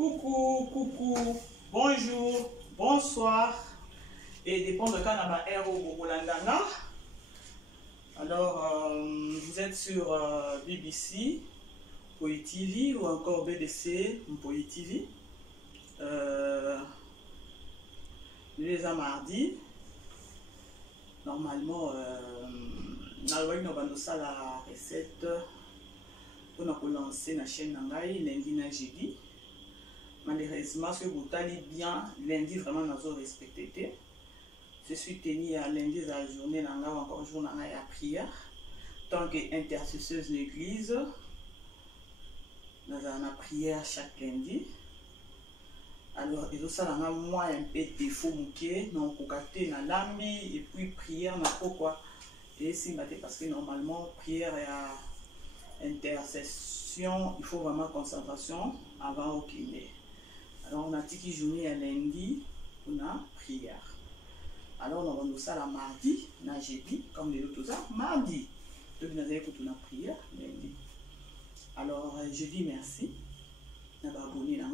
Coucou, bonjour, bonsoir. Et dépend de quand on a héros Bolandanga. Alors, vous êtes sur BBC, Poi TV ou encore BDC, Poi TV. Les mardi. Normalement, on a la recette pour nous lancer la chaîne lundi et jeudi. Malheureusement, ce que vous allez bien, lundi vraiment nous avons respecté. Je suis tenu à lundi à la journée, encore jour à prière. Tant qu'intercesseuse de l'église, nous avons la prière chaque lundi. Alors, il y a moi un peu de défaut, non, pour capter la lambi et puis prière, pourquoi. Et si parce que normalement, prière et intercession, il faut vraiment concentration avant au kiné. Alors, on a dit journée à lundi, on a prière. Alors, on va ça la mardi, on a jeudi, comme les autres, mardi. Donc, nous avons prière, lundi. Alors, je dis merci. On va abonner là.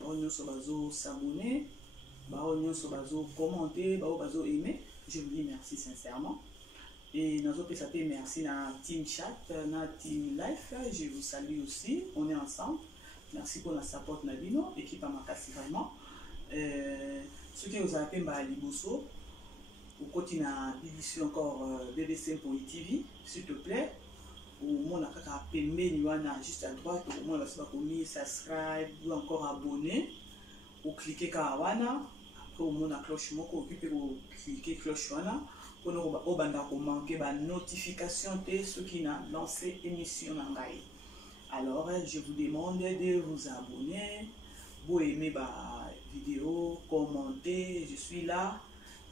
Nous sommes s'abonner, nous sommes commenter, nous aimer. Je vous dis merci sincèrement. Et nous avons fait merci à Team Chat, à Team Life. Je vous salue aussi. On est ensemble. Merci pour la support Nabino, équipe à Makassi vraiment. Ceux qui vous appellent à Liboso, vous continuez à BBC encore BBC Poi TV, s'il te plaît. Ou mon a juste à droite, au moins va commis subscribe ou encore abonner. Ou cliquer Kawana. Après au moins la cloche moko occupé ou cliquer cloche wana. Pour nous banda manquer la notification de ceux qui n'ont lancé émission nangai. Alors, je vous demande de vous abonner, vous aimer la vidéo, commenter, je suis là.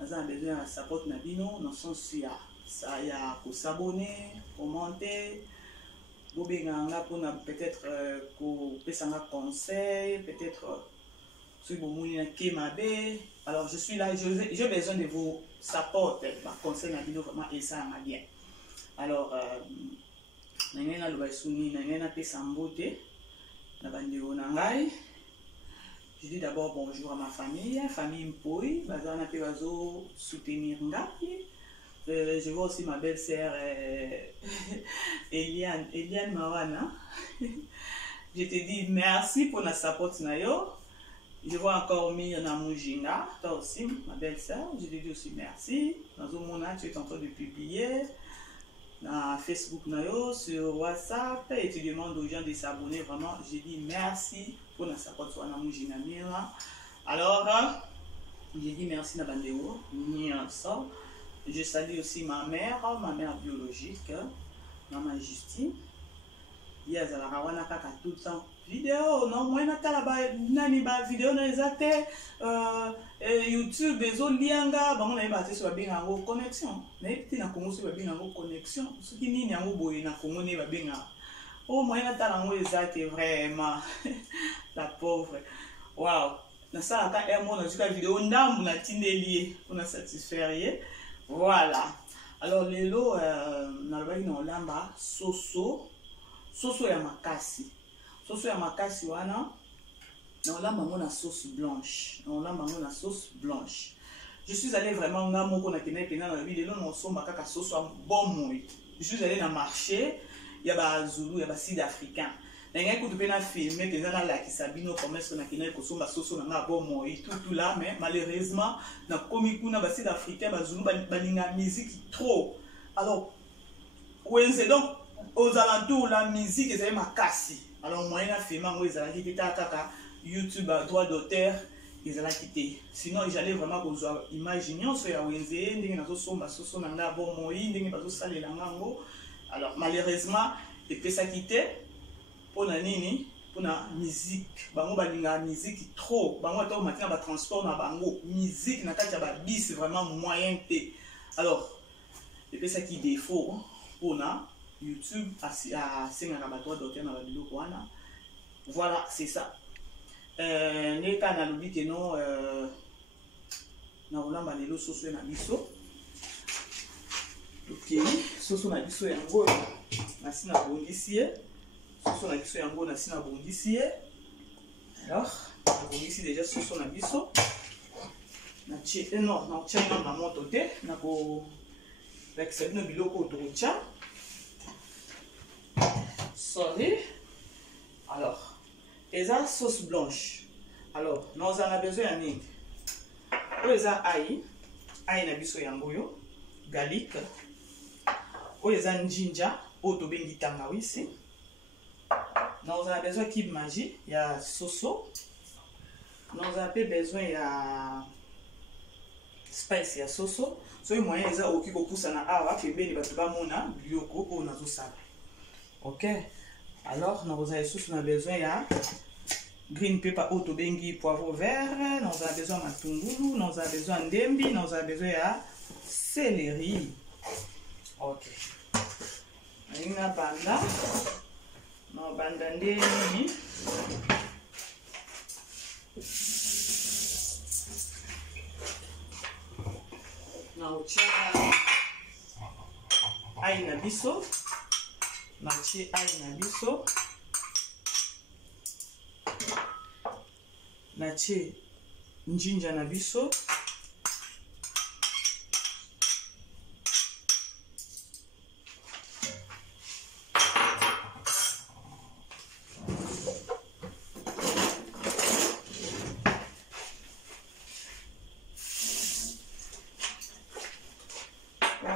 Nous avons besoin de support Nabino, nous sommes sur ça y a pour s'abonner, commenter. Vous peut-être un conseil, peut-être si vous avez alors je suis là, j'ai besoin de vos support, conseil Nabino vraiment et ça m'a bien. Alors, je dis d'abord bonjour à ma famille Mpoi, soutenir Ngapi. Je vois aussi ma belle-sœur Eliane Mawana. Je te dis merci pour la support. Je vois encore Miyana Mujinga, toi aussi, ma belle-sœur. Je te dis aussi merci. Dans un moment, tu es en train de publier. Dans Facebook, sur WhatsApp, et tu demandes aux gens de s'abonner. Vraiment, je dis merci pour la support. Alors, je dis merci à Bandeo. Je salue aussi ma mère biologique, maman Justine. Il y a tout le temps vidéo, non, moi, je vidéo YouTube, les autres liens, on a sur la connexion. Mais tu n'as sur la connexion. Ce qui n'est pas bon, oh, moi, je vraiment la pauvre. Waouh! Dans ça, on a une vidéo, on a satisfaire. Voilà. Alors, les lots, on a soso ya makasi. Soso ya makasi wana na olamba na sauce blanche. Na olamba na sauce blanche. Je suis allé vraiment na moko na kena na vidéo na somba kaka sauce bon moi. Je suis allé na marché, ya ba Zulu, ya ba Sud-Africain. Na ngai kutu pena filmer pena na la kisabino commerce na kena ko somba sauce na bon moi tout là, mais malheureusement na komi kuna ba Sud-Africain ba Zulu balinga musique trop. Alors ouais, donc aux alentours, la musique est ma casse. Alors, moi, je fais ma YouTube à droit d'auteur, ils allaient quitter. Sinon, j'allais vraiment imaginer, on se alors, malheureusement, il peut s'acquitter pour la nini, pour la musique. Bango balinga musique trop. Bango attend maintenant ba transport na bango. Musique na kati ba bis vraiment moyen té. Alors, il peut s'acquitter défaut pour na YouTube à 5 rabattoirs d'auteur dans la vidéo. Voilà, c'est ça. Les canaux que non, na olamba lelo soso na biso. Ok, soso na biso yango na sina bondisier. Soso na biso yango na sina bondisier. Alors, ici déjà sauce na biso. Non, non, tiens, non, na moto te, na ko avec cette no biloko to tia. Sorry. Alors, eza sauce blanche. Alors, nous en besoin de nini. Eza ail na biso yango yo, garlic. Eza ginger, to bengi tangawizi. Nous avons besoin de cube magie, il y a soso. Nous avons besoin de spice, il y a soso. So il moyen eza oki ko poussa na awa ke beni ba tuba mona biloko o nazo sala. OK. Alors nous avons besoin de green pepper to bengi poivre vert, nous avons besoin de matungulu, nous avons besoin de ndembi, nous avons besoin de céleri. OK. Ina banda no banda ndembi. Na ucha ai na biso. Na chi ai na biso. Na chi ginger na biso.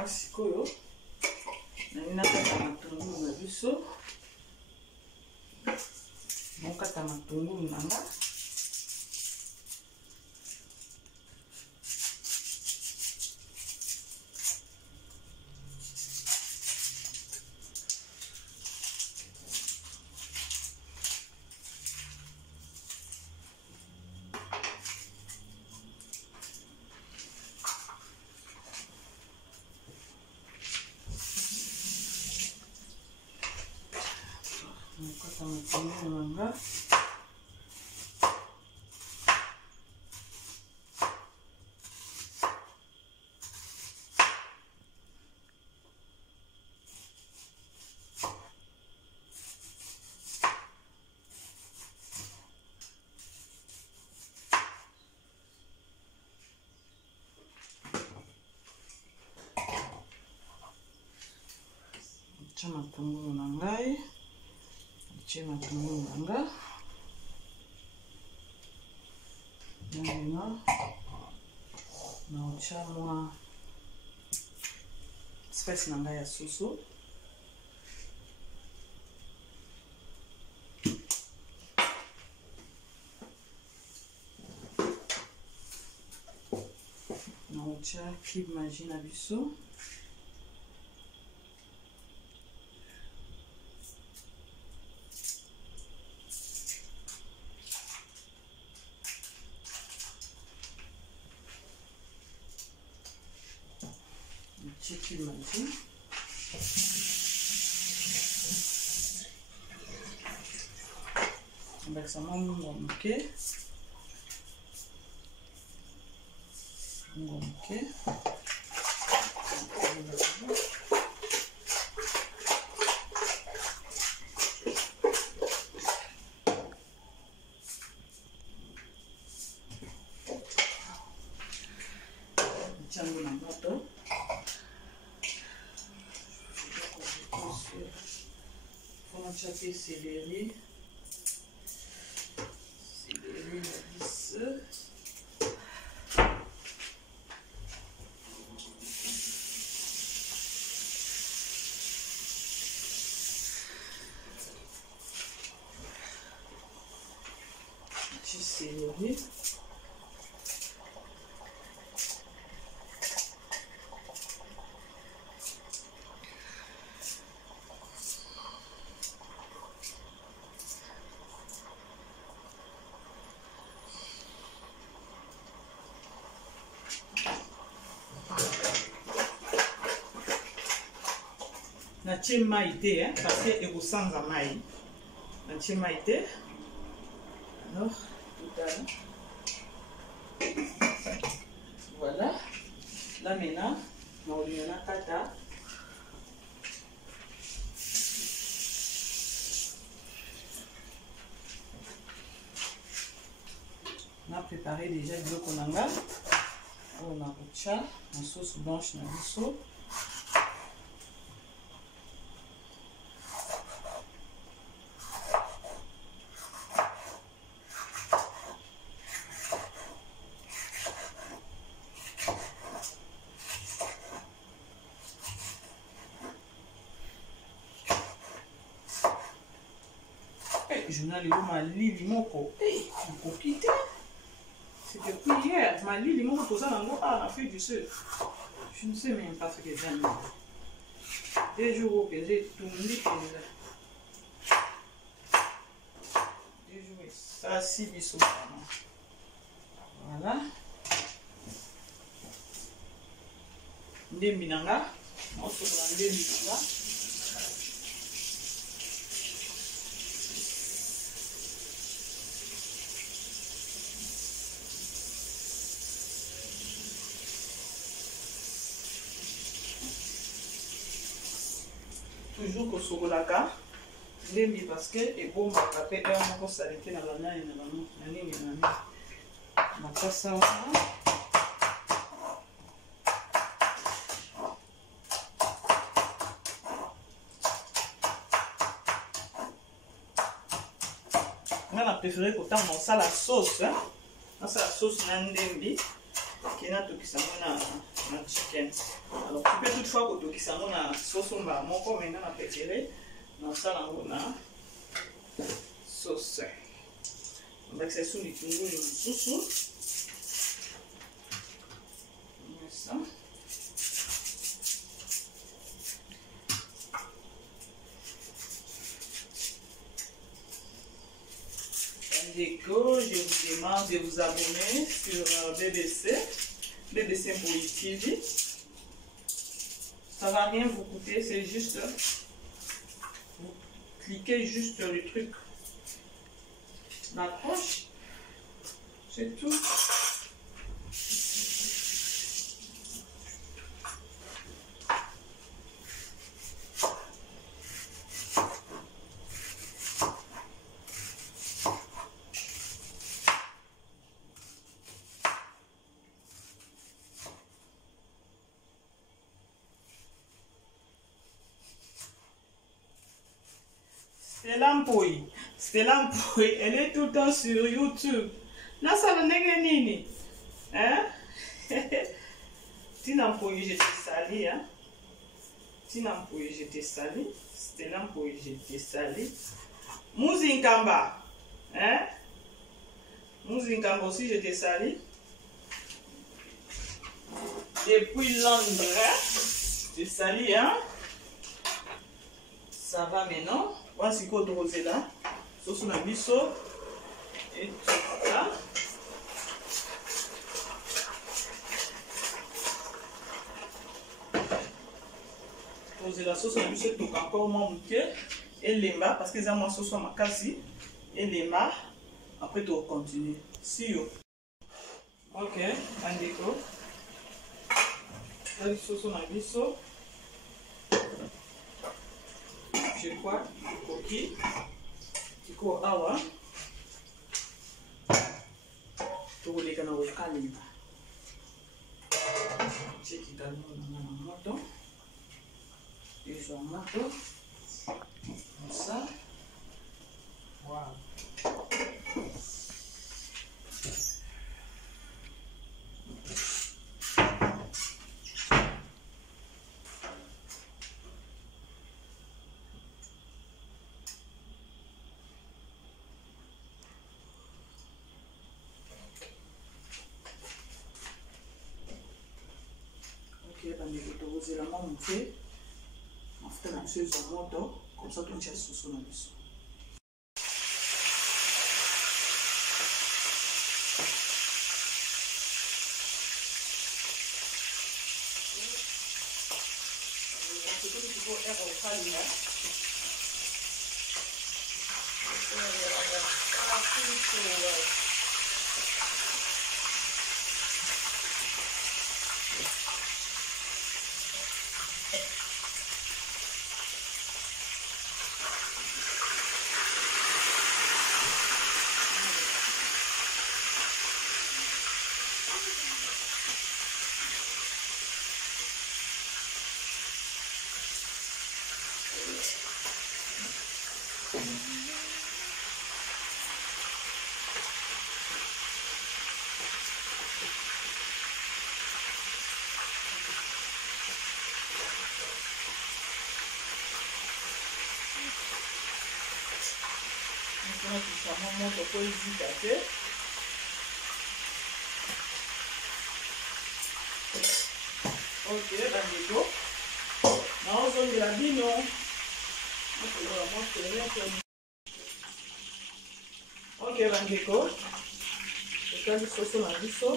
Sikoyo na kata matungulu na biso. Kata matungulu nanga. Matungulu na ngai, matungulu na nga. Na ucha mwa spice na ngai ya soso. Na ucha cube magie na biso. Chicken magie. Avec ça, ok. Chango na moto. Chaper céleri. Céleri na biso. Céleri. Na tie mai te, parce que et sans mai. Na tie mai te. Alors, tout à l'heure. Voilà. Là maintenant, on lui en a kata. préparé déjà le konanga. On a rocha, en sauce blanche na biso. Journal malili moko kokite c'est depuis hier malili moko toza nango en Afrique du Sud. Je ne sais même pas ce que j'ai mis. Des jours que j'ai tourné des jours ça si biso voilà ndembi nanga osokola ndembi nanga. Toujours kosokolaka ndembi parce que ebombaka pe heure moko salite na banani na nini makasa wana. Nga na préféré kotanga osala sauce nasala sauce na ndembi qui n'a tout qui s'en na chicken. Alors tu peux toutefois que qui s'en na sauce mba moko maintenant na préféré na sala na sauce. On va que c'est sous les tungulu susu. Ça. Déco, je vous demande de vous abonner sur BBC Mpoi TV. Ça va rien vous coûter, c'est juste vous cliquez juste sur le truc, la cloche, c'est tout. Stella Mpoi, elle est tout le temps sur YouTube. Là, ça va nini. Hein? Tina Mpoi, je t'ai sali. Hein? Tina Mpoi, je t'ai sali. Stella Mpoi, je t'ai sali. Muzinkamba. Hein? Muzinkamba aussi, je t'ai sali. Depuis Londres, je t'ai sali. Hein? Ça va maintenant. Voici quoi de rosé là. Sauce na biso. Et tout ça. Rosé la sauce na biso tout encore moins mouké. Et lemba parce que ça moi sauce ma kasi. Et lemba. Après tu continues. Si yo. Ok. Andeko. La sauce na biso. Je crois coquille kiko awa to les kana au kalimba c'est qui dans la moto et sur moto comme ça wow. C'est la maman fait en fait la chose en moto comme ça tout tient sous son abysse. On a tout ça, maman, tu peux hésiter. Ok, bandeko. Non, zone de la bino. Ok, bandeko. Je vais juste sur la biso.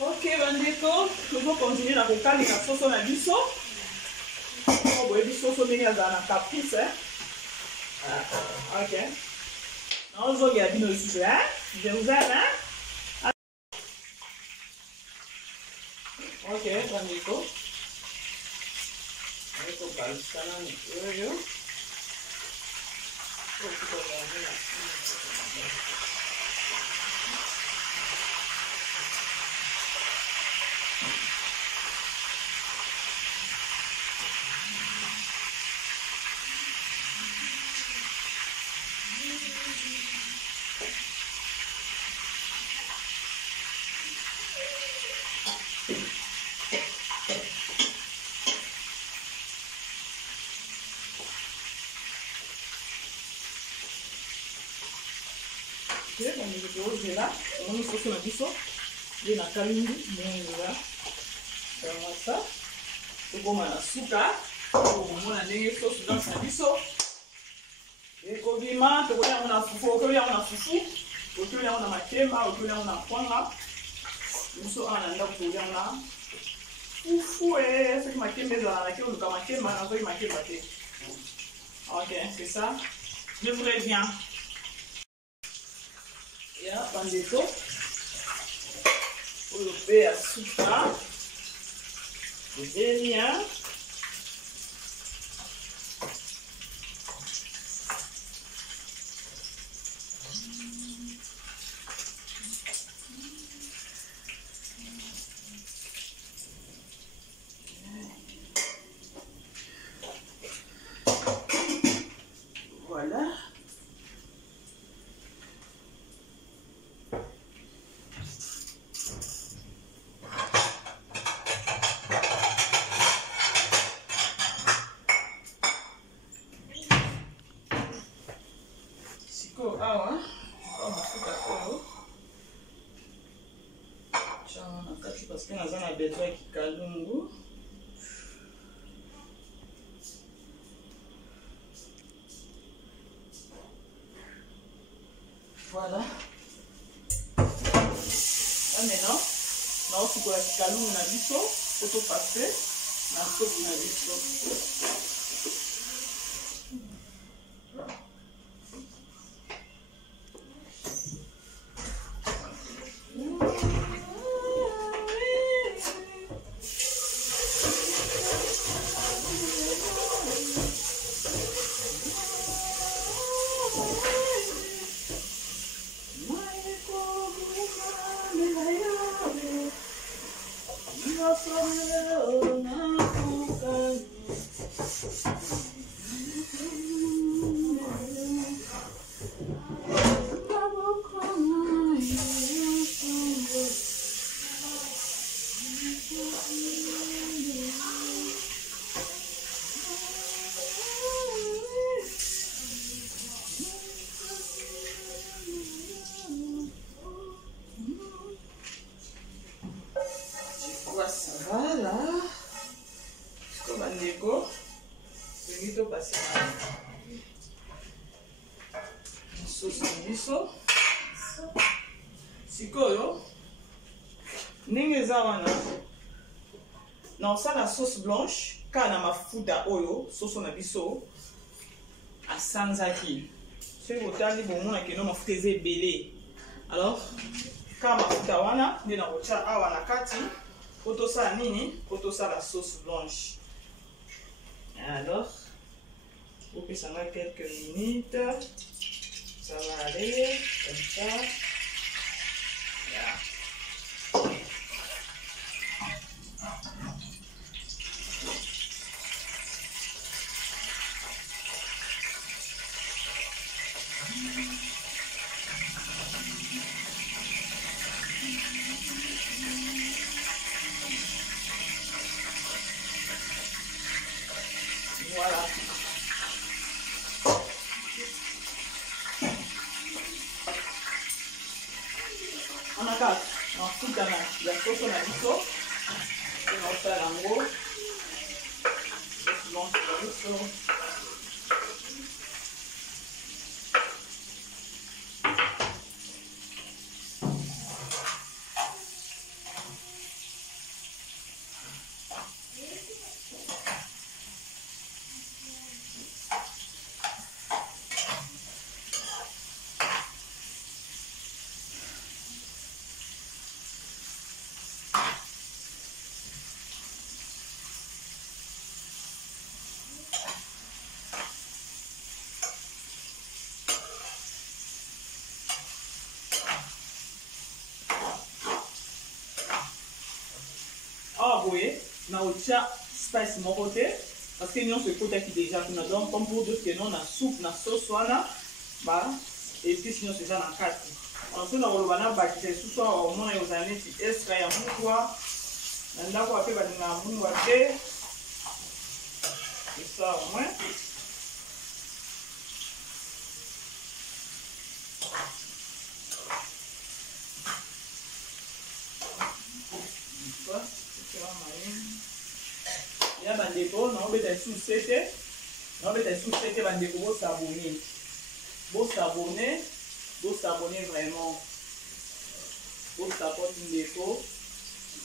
Ok, bandeko, nous allons continuer à recaler la sauce na biso. On va biso sauce ndenge za na caprice, hein. Ok. Non, je regarde bien aussi, hein. Je vous aime, hein. Ok, bandeko. On va caler ça là, yo. On là, on a sauce na biso, on a kalindi, on a ça, on a suka, on a des sauces dans sa biso, et kobima, on a fufu, on a fufu, on a makemba, on a kwanga, biso on a fufu et c'est makemba dans la on a makemba, on a makemba. Ok, c'est ça. Je vous reviens. Ya bandeko oyo pe ya suka ezenia voilà. Awa mafuta oyo chana na kati parce que naza na besoin ya kikalungu. Voilà. Là maintenant, naosukola kikalungu na biso poto passe na sosi na biso. tolingi topase na sauce na biso sikoyo ndenge eza wana na osala sauce blanche kaka na mafuta oyo soso na biso asanzaki soki botali bomona keno mafuta eza ebele alors kaka mafuta wana nde na kotia awa na kati po tosala nini po tosala sauce blanche. Alors opesa nga quelques minutes, ça va aller comme ça. Voilà. Voilà. On a quatre. Ensuite, on a la sauce on a biso. Et on fait l'ango. C'est bon, c'est bon. Ah oui, na otia spice mon côté parce que nous se côté qui déjà qu'on a donc comme pour d'autres que non na soupe na sauce wana ba et puis sinon c'est ça na kati. Ensuite na rolobana ba qui c'est sous au moins aux années qui extra ya mukwa na ndako ape ba na munwa te. C'est ça au moins. Ya bandeko na obeta sous-sete bandeko bo s'abonner vraiment bo support ndeko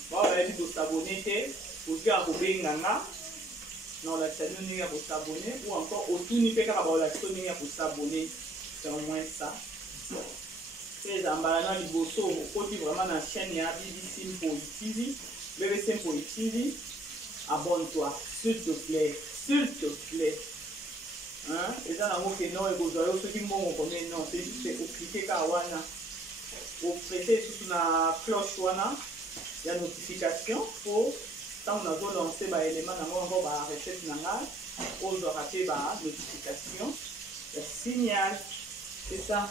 ba ba bi bo s'abonner te aussi à kobenga nga na la chaîne ni ya bo s'abonner ou encore otuni pe kaka ba la chaîne ya bo s'abonner c'est au moins ça. C'est ambala na liboso okoti vraiment na chaîne ya BBC Mpo TV BBC Mpo TV. Abonne-toi, s'il te plaît, s'il te plaît. Hein? Et ça, on a non, et vous avez aussi dit bon, non, c'est juste au cliquer Kawana, au prêter sur la cloche Wana, il y a notification pour quand on a lancé les éléments dans la recette nanga, on doit rater la notification, le signal, c'est ça.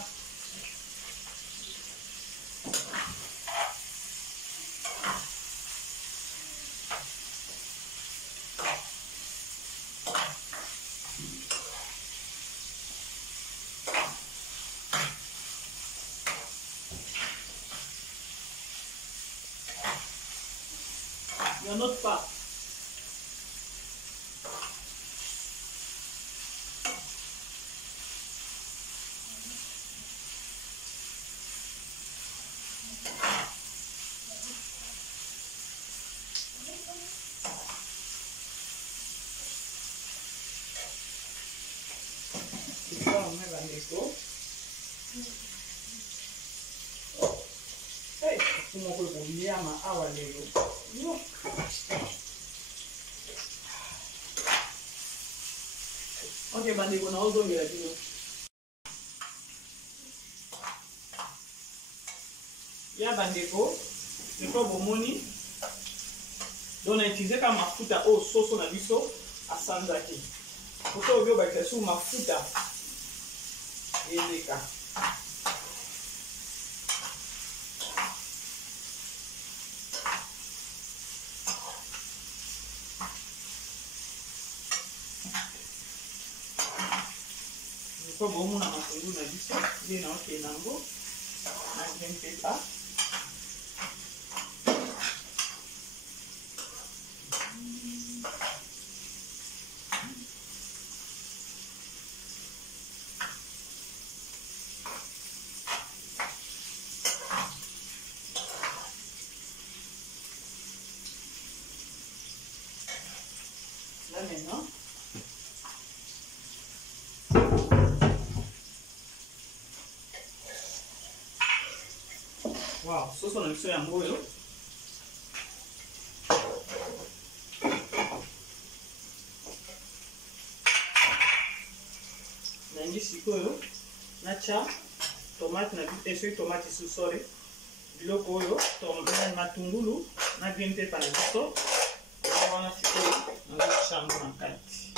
Il n'y en a pas. C'est ça, on met la déco. Hey, comment on peut oublier ma awalero? Ok, bandeko na ozongela bino. Ya bandeko, c'est pas bomoni. Donc on a utilisé comme mafuta au sauce na biso à sanzaki. Pour ça on va mettre sur mafuta et les cas. Bon, on a un peu de biso, bien en kenango, na green pepper. Wow, sauce on a mis un boulot. Nangi sikoyo nacha tomate na biso tomate susore biloko oyo tomate matungulu na green pepper na biso wana sikoyo na chango na kati.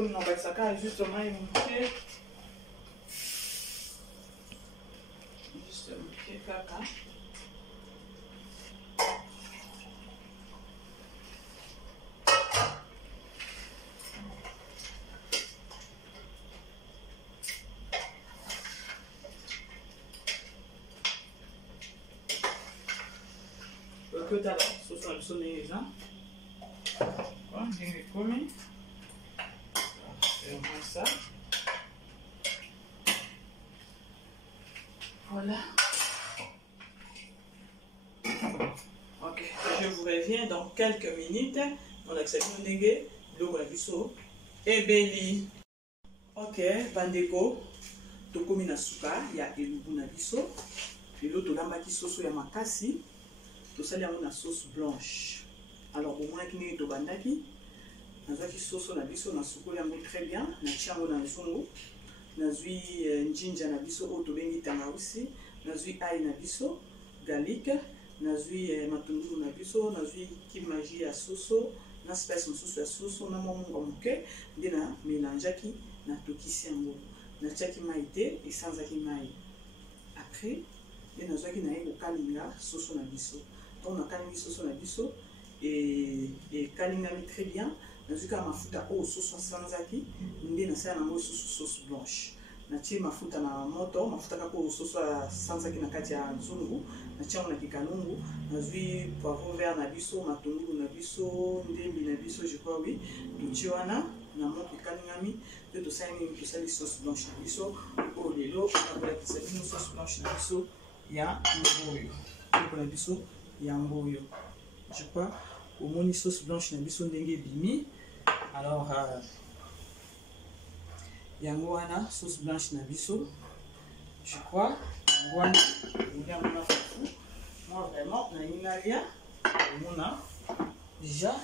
On va sacar justement une moitié. Juste une moitié caca. Que t'as là, ce sont les sonnets là. Bon, bien commis. Ça. Voilà. Ok, je vous reviens dans quelques minutes. On a accepté le négué, l'eau la biso et belly. Ok, bandeko, tokomi na suka ya elubu na biso. Lelo tolambaki soso ya makasi. Tosali yango na sauce blanche. Alors au moins kini to bandaki. Nazaki soso na biso na sukoli yango très bien na tiango na nzungu nazwi njinja na biso oyo tobengi tangausi nazwi ai na biso garlic nazwi matungulu na biso nazwi kimaji ya soso na spice mosusu ya soso na mongo moke nde na mélangeaki na tokisi yango natiaki mai te esanzaki mai après nde nazwaki na ye kokalinga soso na biso donc nakalingi soso na biso ekalingami très bien. Nazuka mafuta o soso sanzaki nde nasala nango sauce blanche natie mafuta na moto mafuta kako soso sanzaki na kati ya nzungu natia na kikalungu nazwi poivron vert na biso matungulu na biso ndembi na biso je crois oui tuti wana na moto kalingami pe tosali sauce blanche na biso o lelo na kisali sauce blanche na biso ya ngoyo na biso ya ngoyo je crois au moni sauce blanche na biso ndenge bimi. Alors, yango wana sauce blanche na biso, je crois. Moi vraiment, na inalia, mona déjà.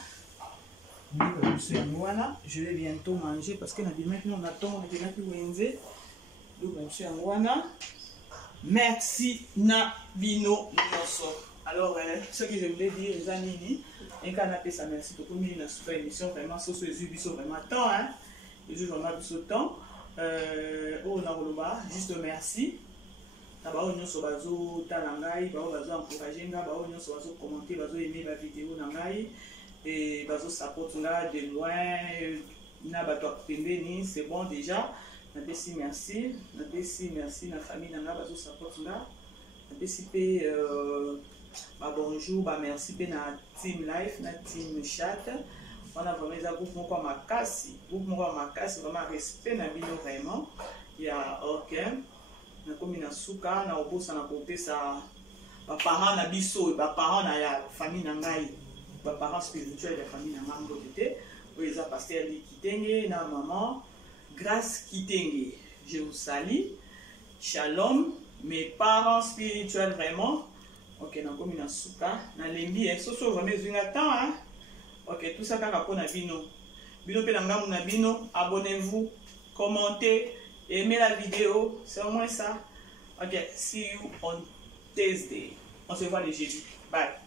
Je vais bientôt manger parce que maintenant on attend les gens qui wenze. Donc monsieur Angwana, merci na bino noso. Alors, ce que je voulais dire, les amis, et quand on appelle ça, merci beaucoup, il y a une super émission, vraiment, ce sont les sont vraiment temps, hein, les vraiment ce temps. On a juste merci. D'abord, on a sur bazo talangai, bazo encourager, bazo commenter, bazo aimer la vidéo nangai, et bazo support là de loin, na bato pembeni, c'est bon déjà. Merci, merci, merci la famille nanga bazo support là. Merci bonjour, merci na team life, na team chat. On a vraiment des groupes mon makasi, vraiment respect na bino vraiment. Il y a ok. Na komi na suka na obosa na kote sa ba parents na biso, ba parents na ya famille na ngai, ba parents spirituels de famille na ngambo tete. Oui, ça pasteur Li Kitenge na maman Grâce Kitenge. Je vous salue. Shalom, mes parents spirituels vraiment. Ok, na komi na suka na lembi soso vraiment zinga temps hein. Ok, tout ça kaka pona bino. Bino pe na ngamu na bino, abonnez-vous, commentez, aimez la vidéo, c'est au moins ça. Ok, see you on Thursday. On se voit le jeudi. Bye.